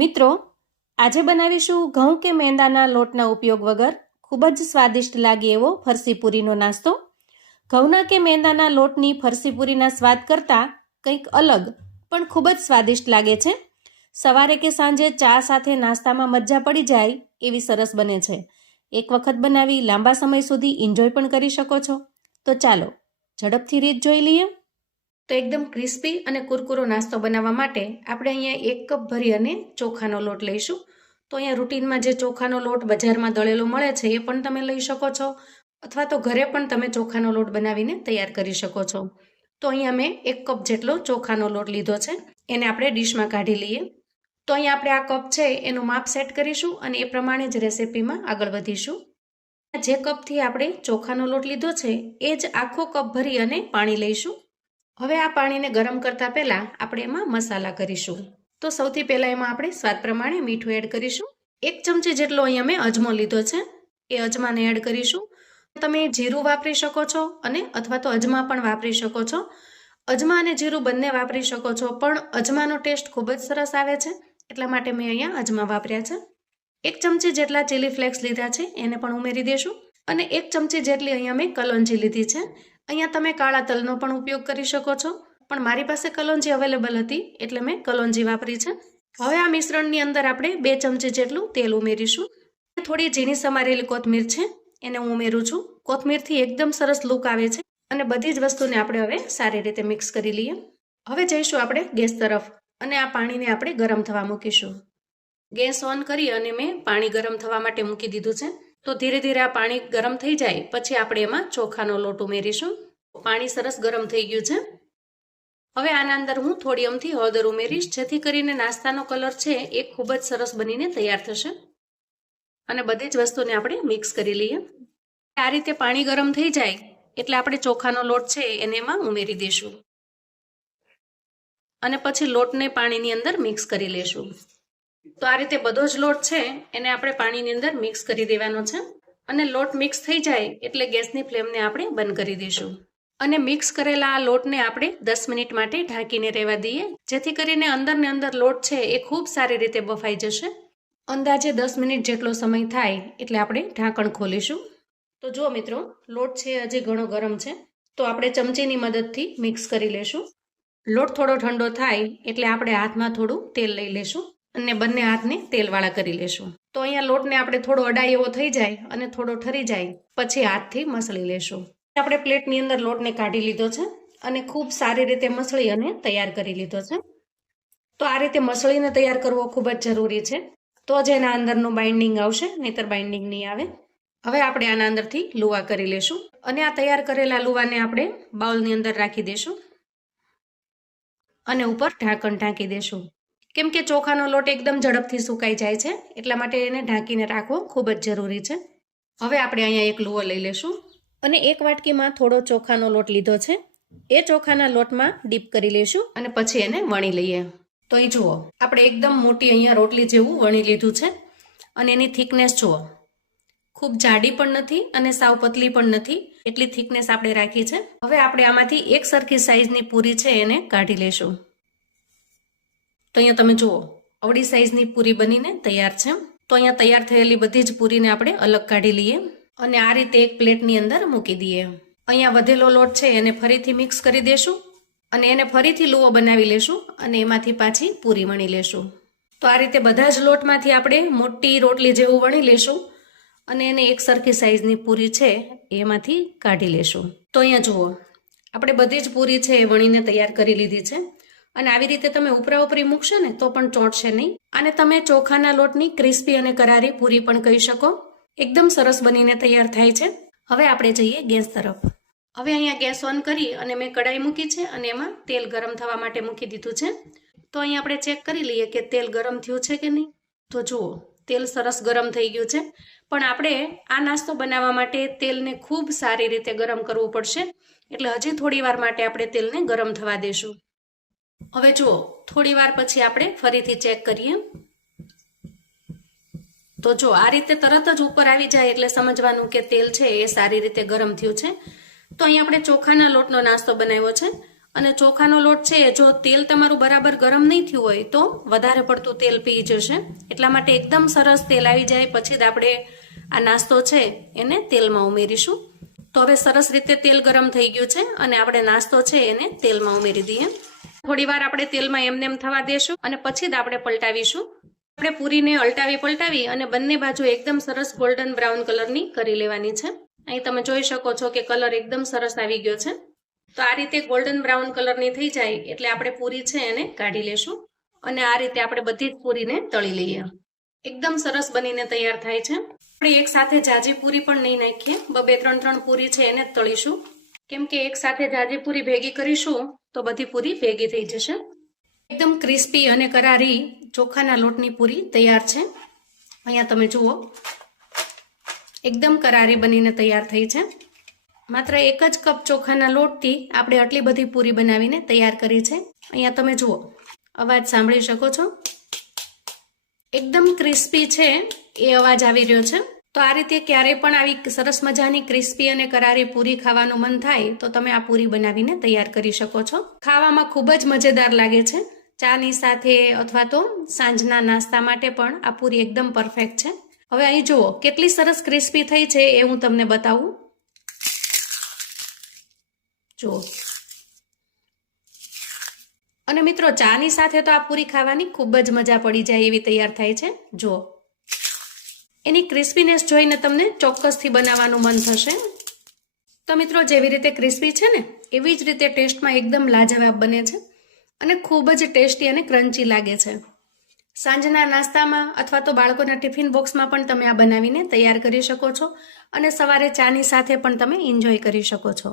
મિત્રો, આજે બનાવીશું ઘઉં કે મેંદાના લોટના ઉપયોગ વગર ખૂબ જ સ્વાદિષ્ટ લાગે એવો ફરસીપુરીનો નાસ્તો. ઘઉંના કે મેંદાના લોટની ફરસીપુરીના સ્વાદ કરતાં કંઈક અલગ પણ ખૂબ જ સ્વાદિષ્ટ લાગે છે. સવારે કે સાંજે ચા સાથે નાસ્તામાં મજા પડી જાય એવી સરસ બને છે. એક વખત બનાવી લાંબા સમય સુધી એન્જોય પણ કરી શકો છો. તો ચાલો ઝડપથી રીત જોઈ લઈએ. તો એકદમ ક્રિસ્પી અને કુરકુરો નાસ્તો બનાવવા માટે આપણે અહીંયા 1 કપ ભરી અને ચોખાનો લોટ લઈશું. તો અહીંયા રૂટીનમાં જે ચોખાનો લોટ બજારમાં દળેલો મળે છે એ પણ તમે લઈ શકો છો, અથવા તો ઘરે પણ તમે ચોખાનો લોટ બનાવીને તૈયાર કરી શકો છો. તો અહીંયા મેં 1 કપ જેટલો ચોખાનો લોટ લીધો છે, એને આપણે ડીશમાં કાઢી લઈએ. તો અહીંયા આપણે આ કપ છે એનું માપ સેટ કરીશું અને એ પ્રમાણે જ રેસિપીમાં આગળ વધીશું. જે કપથી આપણે ચોખાનો લોટ લીધો છે એ જ આખો કપ ભરી અને પાણી લઈશું. હવે આ પાણીને ગરમ કરતા પહેલા આપણે એમાં મસાલા કરીશું. તો સૌથી પહેલા એમાં આપણે સ્વાદ પ્રમાણે મીઠું એડ કરીશું. 1 ચમચી જેટલો અહીંયા મેં અજમો લીધો છે, એ અજમાને એડ કરીશું. તમે જીરું વાપરી શકો છો અને અથવા તો અજમા પણ વાપરી શકો છો. અજમા અને જીરું બંને વાપરી શકો છો, પણ અજમાનો ટેસ્ટ ખૂબ જ સરસ આવે છે, એટલા માટે મેં અહીંયા અજમા વાપર્યા છે. 1 ચમચી જેટલા ચીલી ફ્લેક્સ લીધા છે, એને પણ ઉમેરી દેશું. અને 1 ચમચી જેટલી અહીંયા મેં કલોંજી લીધી છે. અહીંયા તમે કાળા તલનો પણ ઉપયોગ કરી શકો છો, પણ મારી પાસે કલોંજી અવેલેબલ હતી એટલે મેં કલોંજી વાપરી છે. હવે આ મિશ્રણની અંદર આપણે 2 ચમચી જેટલું તેલ ઉમેરીશું. થોડી ઝીણી સમારેલી કોથમીર છે, એને હું ઉમેરું છું. કોથમીરથી એકદમ સરસ લુક આવે છે અને બધી જ વસ્તુને આપણે હવે સારી રીતે મિક્સ કરી લઈએ. હવે જઈશું આપણે ગેસ તરફ અને આ પાણીને આપણે ગરમ થવા મૂકીશું. ગેસ ઓન કરી અને મેં પાણી ગરમ થવા માટે મૂકી દીધું છે. તો ધીરે ધીરે આ પાણી ગરમ થઈ જાય પછી આપણે એમાં ચોખાનો લોટ ઉમેરીશું. પાણી સરસ ગરમ થઈ ગયું છે. હવે આના અંદર હું થોડી અમથી હળદર ઉમેરીશ, જેથી કરીને નાસ્તાનો કલર છે એ ખૂબ જ સરસ બનીને તૈયાર થશે. અને બધી જ વસ્તુને આપણે મિક્સ કરી લઈએ. આ રીતે પાણી ગરમ થઈ જાય એટલે આપણે ચોખાનો લોટ છે એને એમાં ઉમેરી દઈશું અને પછી લોટને પાણીની અંદર મિક્સ કરી લેશું. તો આ રીતે બધો જ લોટ છે એને આપણે પાણીની અંદર મિક્સ કરી દેવાનો છે. અને લોટ મિક્સ થઈ જાય એટલે ગેસની ફ્લેમને આપણે બંધ કરી દઈશું. અને મિક્સ કરેલા આ લોટને આપણે 10 મિનિટ માટે ઢાંકીને રહેવા દઈએ, જેથી કરીને અંદર ને અંદર લોટ છે એ ખૂબ સારી રીતે બફાઈ જશે. અંદાજે 10 મિનિટ જેટલો સમય થાય એટલે આપણે ઢાંકણ ખોલીશું. તો જુઓ મિત્રો, લોટ છે હજી ઘણો ગરમ છે, તો આપણે ચમચીની મદદથી મિક્સ કરી લેશું. લોટ થોડો ઠંડો થાય એટલે આપણે હાથમાં થોડું તેલ લઈ લેશું અને બંને હાથને તેલવાળા કરી લેશું. તો અહીંયા લોટને આપણે થોડો અડાય એવો થઈ જાય અને થોડો ઠરી જાય પછી હાથથી મસળી લેશું. આપણે પ્લેટની અંદર લોટને કાઢી લીધો છે અને ખૂબ સારી રીતે મસળી અને તૈયાર કરી લીધો છે. તો આ રીતે મસળીને તૈયાર કરવો ખૂબ જ જરૂરી છે, તો જ એના અંદરનું બાઇન્ડિંગ આવશે, નહીતર બાઇન્ડિંગ નહીં આવે. હવે આપણે આના અંદરથી લુવા કરી લેશું અને આ તૈયાર કરેલા લુવાને આપણે બાઉલની અંદર રાખી દેશું અને ઉપર ઢાંકણ ઢાંકી દેશું. કેમ કે ચોખાનો લોટ એકદમ ઝડપથી સુકાઈ જાય છે, એટલા માટે એને ઢાંકીને રાખવો ખૂબ જ જરૂરી છે. હવે આપણે અહીંયા એક લુવો લઈ લેશું અને એક વાટકીમાં થોડો ચોખાનો લોટ લીધો છે, એ ચોખાના લોટમાં ડીપ કરી લેશું અને પછી એને વણી લઈએ. તો અહીં જુઓ, આપણે એકદમ મોટી અહીંયા રોટલી જેવું વણી લીધું છે અને એની થિકનેસ જુઓ, ખૂબ જાડી પણ નથી અને સાવ પતલી પણ નથી, એટલી થિકનેસ આપણે રાખી છે. હવે આપણે આમાંથી એક સરખી સાઈઝની પૂરી છે એને કાઢી લેશું. તો અહીંયા તમે જુઓ, અવળી સાઈઝની પૂરી બનીને તૈયાર છે. તો અહીંયા તૈયાર થયેલી બધી જ પૂરીને આપણે અલગ કાઢી લઈએ અને આ રીતે એક પ્લેટની અંદર મૂકી દઈએ. અહીંયા વધેલો લોટ છે એને ફરીથી મિક્સ કરી દેશું અને એને ફરીથી લુવો બનાવી લેશું અને એમાંથી પાછી પૂરી વણી લેશું. તો આ રીતે બધા જ લોટમાંથી આપણે મોટી રોટલી જેવું વણી લેશું અને એને એક સરખી સાઈઝની પૂરી છે એમાંથી કાઢી લેશું. તો અહીંયા જુઓ, આપણે બધી જ પૂરી છે એ વણીને તૈયાર કરી લીધી છે અને આવી રીતે તમે ઉપરા ઉપરી મૂકશો ને તો પણ ચોંટશે નહીં. અને તમે ચોખાના લોટની ક્રિસ્પી અને કરારી પૂરી પણ કહી શકો. એકદમ સરસ બનીને તૈયાર થાય છે. હવે આપણે જઈએ ગેસ તરફ. હવે અહીંયા ગેસ ઓન કરી અને મેં કડાઈ મૂકી છે અને એમાં તેલ ગરમ થવા માટે મૂકી દીધું છે. તો અહીંયા આપણે ચેક કરી લઈએ કે તેલ ગરમ થયું છે કે નહીં. તો જુઓ, તેલ સરસ ગરમ થઈ ગયું છે, પણ આપણે આ નાસ્તો બનાવવા માટે તેલને ખૂબ સારી રીતે ગરમ કરવું પડશે, એટલે હજી થોડી વાર માટે આપણે તેલને ગરમ થવા દેશું. હવે જુઓ, થોડી વાર પછી આપણે ફરીથી ચેક કરીએ. તો જો આ રીતે તરત જ ઉપર આવી જાય એટલે સમજવાનું કે તેલ છે એ સારી રીતે ગરમ થયું છે. તો અહીં આપણે ચોખાના લોટનો નાસ્તો બનાવ્યો છે અને ચોખાનો લોટ છે જો તેલ તમારું બરાબર ગરમ નહીં થયું હોય તો વધારે પડતું તેલ પી જશે, એટલા માટે એકદમ સરસ તેલ આવી જાય પછી જ આપણે આ નાસ્તો છે એને તેલમાં ઉમેરીશું. તો હવે સરસ રીતે તેલ ગરમ થઈ ગયું છે અને આપણે નાસ્તો છે એને તેલમાં ઉમેરી દઈએ. થોડી વાર આપણે તેલમાં એમને એમ થવા દેશું અને પછી જ આપણે પલટાવીશું. આપણે પૂરીને અલટાવી પલટાવી અને બંને બાજુ એકદમ સરસ ગોલ્ડન બ્રાઉન કલરની કરી લેવાની છે. અહીં તમે જોઈ શકો છો કે કલર એકદમ સરસ આવી ગયો છે. તો આ રીતે ગોલ્ડન બ્રાઉન કલરની થઈ જાય એટલે આપણે પૂરી છે એને કાઢી લેશું અને આ રીતે આપણે બધી જ પૂરીને તળી લઈએ. એકદમ સરસ બનીને તૈયાર થાય છે. આપણે એક સાથે જાજી પૂરી પણ નહીં નાખીએ, 2-3 પૂરી છે એને જ તળીશું, કેમ કે એક સાથે જાજી પૂરી ભેગી કરીશું તો બધી પૂરી ભેગી થઈ જશે. એકદમ ક્રિસ્પી અને કરારી ચોખાના લોટની પૂરી તૈયાર છે. અહીંયા તમે જુઓ એકદમ કરારી બનીને તૈયાર થઈ છે. માત્ર 1 જ કપ ચોખાના લોટથી આપણે આટલી બધી પૂરી બનાવીને તૈયાર કરી છે. અહીંયા તમે જુઓ અવાજ સાંભળી શકો છો, એકદમ ક્રિસ્પી છે એ અવાજ આવી રહ્યો છે. તો આ રીતે ક્યારેય પણ આવી સરસ મજાની ક્રિસ્પી અને કરારી પૂરી ખાવાનું મન થાય તો તમે આ પૂરી બનાવીને તૈયાર કરી શકો છો. ખાવામાં ખૂબ જ મજેદાર લાગે છે. ચાની સાથે અથવા તો સાંજના નાસ્તા માટે પણ આ પૂરી એકદમ પરફેક્ટ છે. હવે અહીં જુઓ કેટલી સરસ ક્રિસ્પી થઈ છે એ હું તમને બતાવું. જુઓ, અને મિત્રો ચાની સાથે તો આ પૂરી ખાવાની ખૂબ જ મજા પડી જાય એવી તૈયાર થાય છે. જુઓ, એની ક્રિસ્પીનેસ જોઈને તમને ચોક્કસથી બનાવવાનું મન થશે. તો મિત્રો જેવી રીતે ક્રિસ્પી છે ને એવી જ રીતે ટેસ્ટમાં એકદમ લાજવાબ બને છે અને ખૂબ જ ટેસ્ટી અને ક્રન્ચી લાગે છે. સાંજના નાસ્તામાં અથવા તો બાળકોના ટિફિન બોક્સમાં પણ તમે આ બનાવીને તૈયાર કરી શકો છો અને સવારે ચાની સાથે પણ તમે એન્જોય કરી શકો છો.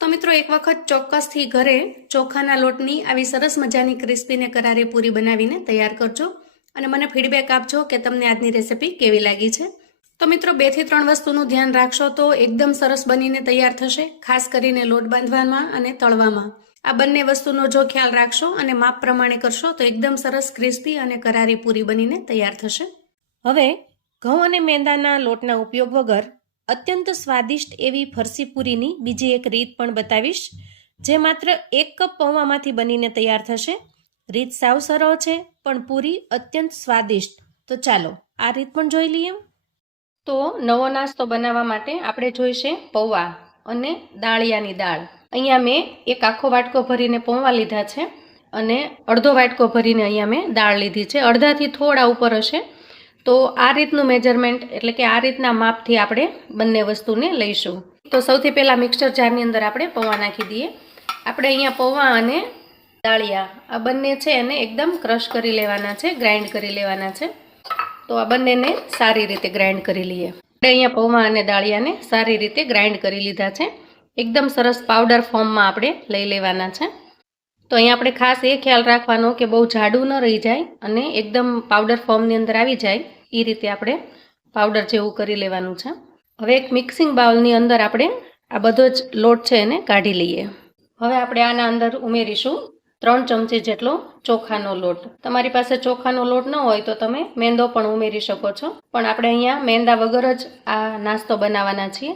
તો મિત્રો એક વખત ચોક્કસથી ઘરે ચોખાના લોટની આવી સરસ મજાની ક્રિસ્પી ને કરારી પૂરી બનાવીને તૈયાર કરજો અને મને ફીડબેક આપજો કે તમને આજની રેસિપી કેવી લાગી છે. તો મિત્રો 2 થી 3 વસ્તુનું ધ્યાન રાખશો તો એકદમ સરસ બનીને તૈયાર થશે. ખાસ કરીને લોટ બાંધવામાં અને તળવામાં આ બંને વસ્તુનો જો ખ્યાલ રાખશો અને માપ પ્રમાણે કરશો તો એકદમ સરસ ક્રિસ્પી અને કરારી પૂરી બનીને તૈયાર થશે. હવે ઘઉં અને મેંદાના લોટના ઉપયોગ વગર અત્યંત સ્વાદિષ્ટ એવી ફરસી પૂરીની બીજી એક રીત પણ બતાવીશ, જે માત્ર 1 કપ પૌવામાંથી બનીને તૈયાર થશે. રીત સાવ સરળ છે પણ પૂરી અત્યંત સ્વાદિષ્ટ. તો ચાલો આ રીત પણ જોઈ લઈએ. તો નવો નાસ્તો બનાવવા માટે આપણે જોઈશે પૌવા અને દાળિયાની દાળ. અહીંયા મેં 1 આખો વાટકો ભરીને પૌવા લીધા છે અને અડધો વાટકો ભરીને અહીંયા મેં દાળ લીધી છે. અડધાથી થોડા ઉપર હશે. તો આ રીતનું મેજરમેન્ટ એટલે કે આ રીતના માપથી આપણે બંને વસ્તુને લઈશું. તો સૌથી પહેલાં મિક્સર જારની અંદર આપણે પૌવા નાખી દઈએ. આપણે અહીંયા પૌવા અને દાળિયા આ બંને છે એને એકદમ ક્રશ કરી લેવાના છે, ગ્રાઇન્ડ કરી લેવાના છે. તો આ બંનેને સારી રીતે ગ્રાઇન્ડ કરી લઈએ. આપણે અહીંયા પૌવા અને દાળિયાને સારી રીતે ગ્રાઇન્ડ કરી લીધા છે. એકદમ સરસ પાવડર ફોર્મમાં આપણે લઈ લેવાના છે. તો અહીંયા આપણે ખાસ એ ખ્યાલ રાખવાનો કે બહુ જાડું ન રહી જાય અને એકદમ પાવડર ફોર્મની અંદર આવી જાય એ રીતે આપણે પાવડર જેવું કરી લેવાનું છે. હવે એક મિક્સિંગ બાઉલની અંદર આપણે આ બધો જ લોટ છે એને કાઢી લઈએ. હવે આપણે આના અંદર ઉમેરીશું 3 ચમચી જેટલો ચોખાનો લોટ. તમારી પાસે ચોખાનો લોટ ન હોય તો તમે મેંદો પણ ઉમેરી શકો છો, પણ આપણે અહીંયા મેંદા વગર જ આ નાસ્તો બનાવવાના છીએ.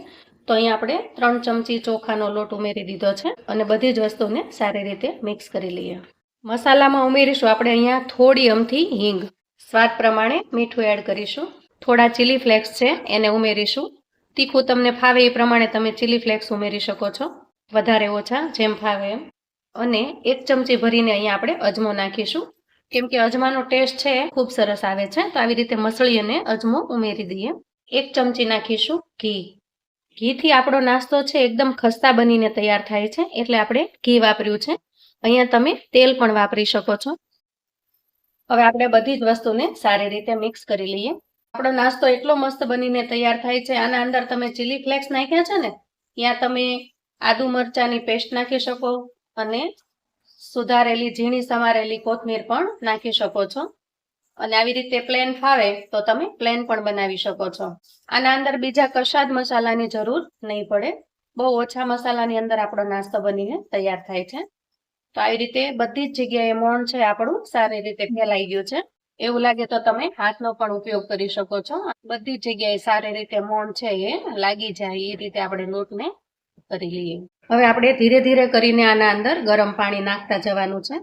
તો અહીંયા આપણે 3 ચમચી ચોખાનો લોટ ઉમેરી દીધો છે અને બધી જ વસ્તુને સારી રીતે મિક્સ કરી લઈએ. મસાલામાં ઉમેરીશું આપણે અહીંયા થોડી અમથી હિંગ, સ્વાદ પ્રમાણે મીઠું એડ કરીશું, થોડા ચીલી ફ્લેક્સ છે એને ઉમેરીશું. તીખું તમને ફાવે એ પ્રમાણે તમે ચીલી ફ્લેક્સ ઉમેરી શકો છો, વધારે ઓછા જેમ ફાવે એમ. અને 1 ચમચી ભરીને અહીંયા આપણે અજમો નાખીશું, કેમ કે અજમાનો ટેસ્ટ છે ખૂબ સરસ આવે છે. તો આવી રીતે મસળી અને અજમો ઉમેરી દઈએ. 1 ચમચી નાખીશું ઘી. ઘીથી આપણો નાસ્તો છે એકદમ ખસ્તા બનીને તૈયાર થાય છે, એટલે આપણે ઘી વાપર્યું છે. અહીંયા તમે તેલ પણ વાપરી શકો છો. હવે આપણે બધી જ વસ્તુને સારી રીતે મિક્સ કરી લઈએ. આપણો નાસ્તો એટલો મસ્ત બનીને તૈયાર થાય છે. આના અંદર તમે ચીલી ફ્લેક્સ નાખ્યા છે ને, ત્યાં તમે આદુ મરચાંની પેસ્ટ નાખી શકો અને સુધારેલી ઝીણી સમારેલી કોથમીર પણ નાખી શકો છો. અને આવી રીતે પ્લેન ફાવે તો તમે પ્લેન પણ બનાવી શકો છો. આના અંદર બીજા કશા જ મસાલાની જરૂર નહીં પડે. બહુ ઓછા મસાલાની અંદર આપણો નાસ્તો બનીને તૈયાર થાય છે. તો આવી રીતે બધી જ જગ્યાએ મોણ છે આપણું સારી રીતે ફેલાઈ ગયું છે. એવું લાગે તો તમે હાથનો પણ ઉપયોગ કરી શકો છો. બધી જ જગ્યાએ સારી રીતે મોણ છે એ લાગી જાય એ રીતે આપણે લોટને કરી લઈએ. હવે આપણે ધીરે ધીરે કરીને આના અંદર ગરમ પાણી નાખતા જવાનું છે.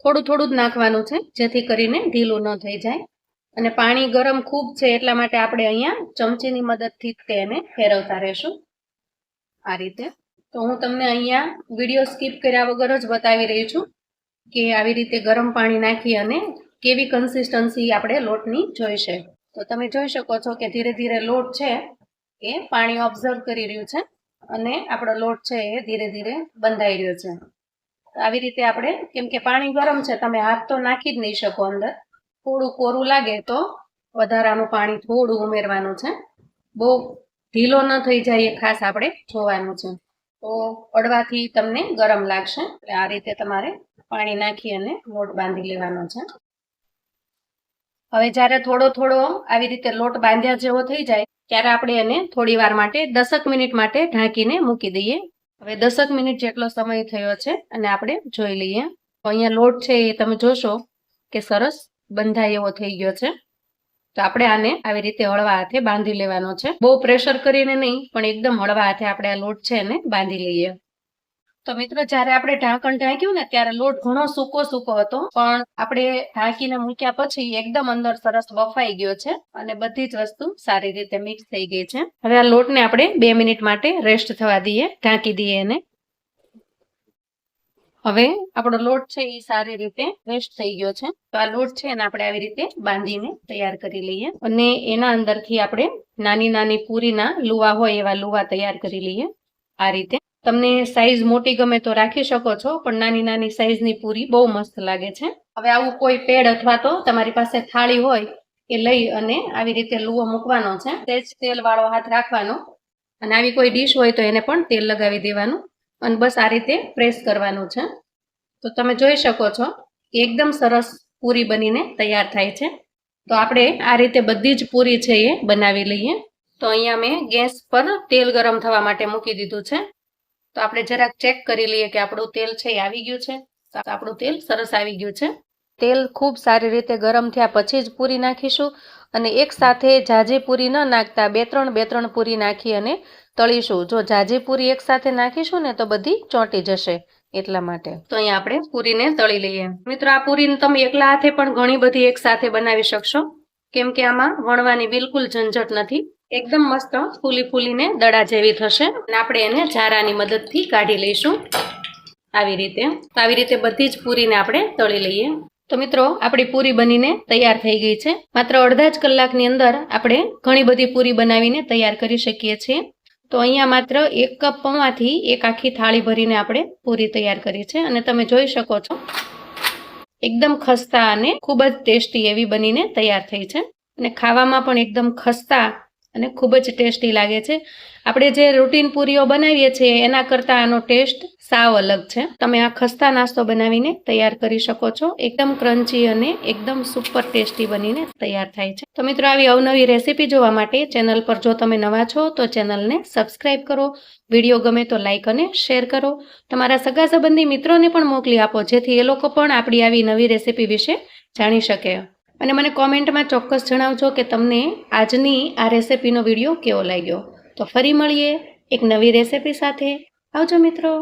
થોડું થોડું જ નાખવાનું છે, જેથી કરીને ઢીલું ન થઈ જાય. અને પાણી ગરમ ખૂબ છે એટલા માટે આપણે અહીંયા ચમચીની મદદથી તેને ફેરવતા રહેશું આ રીતે. તો હું તમને અહીંયા વિડીયો સ્કીપ કર્યા વગર જ બતાવી રહી છું કે આવી રીતે ગરમ પાણી નાખી અને કેવી કન્સિસ્ટન્સી આપણે લોટની જોઈશે. તો તમે જોઈ શકો છો કે ધીરે ધીરે લોટ છે એ પાણી ઓબ્ઝર્વ કરી રહ્યું છે અને આપણો લોટ છે એ ધીરે ધીરે બંધાઈ રહ્યો છે. આવી રીતે આપણે, કેમ કે પાણી ગરમ છે, તમે હાથ તો નાખી જ નહીં શકો અંદર. થોડું કોરું લાગે તો વધારાનું પાણી થોડું ઉમેરવાનું છે. બહુ ઢીલો ન થઈ જાય એ ખાસ આપણે જોવાનું છે. તો અડવાથી તમને ગરમ લાગશે. એટલે આ રીતે તમારે પાણી નાખી અને લોટ બાંધી લેવાનો છે. હવે જ્યારે થોડો થોડો આવી રીતે લોટ બાંધ્યા જેવો થઈ જાય ત્યારે આપણે એને થોડી વાર માટે 10 મિનિટ માટે ઢાંકીને મૂકી દઈએ. હવે 10 મિનિટ જેટલો સમય થયો છે અને આપણે જોઈ લઈએ. તો અહીંયા લોટ છે એ તમે જોશો કે સરસ બંધાય એવો થઈ ગયો છે. તો આપણે આને આવી રીતે હળવા હાથે બાંધી લેવાનો છે. બહુ પ્રેશર કરીને નહીં, પણ એકદમ હળવા હાથે આપણે આ લોટ છે એને બાંધી લઈએ. તો મિત્રો, જ્યારે આપણે ઢાંકણ ઢાંક્યું ને ત્યારે લોટ ઘણો સૂકો સૂકો હતો, પણ આપણે ઢાંકીને મૂક્યા પછી એકદમ અંદર સરસ બફાઈ ગયો છે અને બધી જ વસ્તુ સારી રીતે મિક્સ થઈ ગઈ છે. હવે આ લોટને આપણે 2 મિનિટ માટે રેસ્ટ થવા દઈએ, ઢાંકી દઈએ એને. હવે આપણો લોટ છે એ સારી રીતે રેસ્ટ થઈ ગયો છે. તો આ લોટ છે એને આપણે આવી રીતે બાંધીને તૈયાર કરી લઈએ અને એના અંદરથી આપણે નાની નાની પૂરીના લુવા હોય એવા લુવા તૈયાર કરી લઈએ આ રીતે. તમને સાઈઝ મોટી ગમે તો રાખી શકો છો, પણ નાની નાની સાઈઝની પૂરી બહુ મસ્ત લાગે છે. હવે આવું કોઈ પેડ અથવા તો તમારી પાસે થાળી હોય એ લઈ અને આવી રીતે લુવો મૂકવાનો છે. તેજ તેલ વાળો હાથ રાખવાનો અને આવી કોઈ ડીશ હોય તો એને પણ તેલ લગાવી દેવાનું અને બસ આ રીતે પ્રેસ કરવાનું છે. તો તમે જોઈ શકો છો કે એકદમ સરસ પૂરી બનીને તૈયાર થાય છે. તો આપણે આ રીતે બધી જ પૂરી છે એ બનાવી લઈએ. તો અહીંયા મેં ગેસ પર તેલ ગરમ થવા માટે મૂકી દીધું છે. તો આપણે જરાક ચેક કરી લઈએ કે આપણું તેલ છે એ આવી ગયું છે. તો આપણું તેલ સરસ આવી ગયું છે. તેલ ખૂબ સારી રીતે ગરમ થયા પછી જ પૂરી નાખીશું અને એક સાથે જાજી પૂરી ન નાખતા બે ત્રણ પૂરી નાખી અને તળીશું. જો જાજી પૂરી એક સાથે નાખીશું ને તો બધી ચોંટી જશે, એટલા માટે. તો અહીંયા આપણે પૂરીને તળી લઈએ. મિત્રો, આ પૂરીને તમે એકલા હાથે પણ ઘણી બધી એક સાથે બનાવી શકશો, કેમ કે આમાં વણવાની બિલકુલ ઝંઝટ નથી. એકદમ મસ્ત ફૂલી ફૂલીને દડા જેવી થશે અને આપણે એને ઝારાની મદદથી કાઢી લઈશું આવી રીતે. તો આવી રીતે બધી જ પૂરીને આપણે તળી લઈએ. તો મિત્રો, આપણી પૂરી બનીને તૈયાર થઈ ગઈ છે. માત્ર અડધા જ કલાકની અંદર આપણે ઘણી બધી પૂરી બનાવીને તૈયાર કરી શકીએ છીએ. તો અહીંયા માત્ર 1 કપ પૌંથી એક આખી થાળી ભરીને આપણે પૂરી તૈયાર કરી છે અને તમે જોઈ શકો છો એકદમ ખસ્તા અને ખૂબ જ ટેસ્ટી એવી બનીને તૈયાર થઈ છે અને ખાવામાં પણ એકદમ ખસ્તા અને ખૂબ જ ટેસ્ટી લાગે છે. આપણે જે રૂટીન પૂરીઓ બનાવીએ છીએ એના કરતાં આનો ટેસ્ટ સાવ અલગ છે. તમે આ ખસ્તા નાસ્તો બનાવીને તૈયાર કરી શકો છો. એકદમ ક્રન્ચી અને એકદમ સુપર ટેસ્ટી બનીને તૈયાર થાય છે. તો મિત્રો, આવી અવનવી રેસીપી જોવા માટે ચેનલ પર જો તમે નવા છો તો ચેનલને સબસ્ક્રાઈબ કરો. વિડીયો ગમે તો લાઈક અને શેર કરો. તમારા સગા સંબંધી મિત્રોને પણ મોકલી આપો, જેથી એ લોકો પણ આપણી આવી નવી રેસીપી વિશે જાણી શકે. અને મને કોમેન્ટમાં ચોક્કસ જણાવજો કે તમને આજની આ રેસીપીનો વિડીયો કેવો લાગ્યો. તો ફરી મળીએ એક નવી રેસીપી સાથે. આવજો મિત્રો.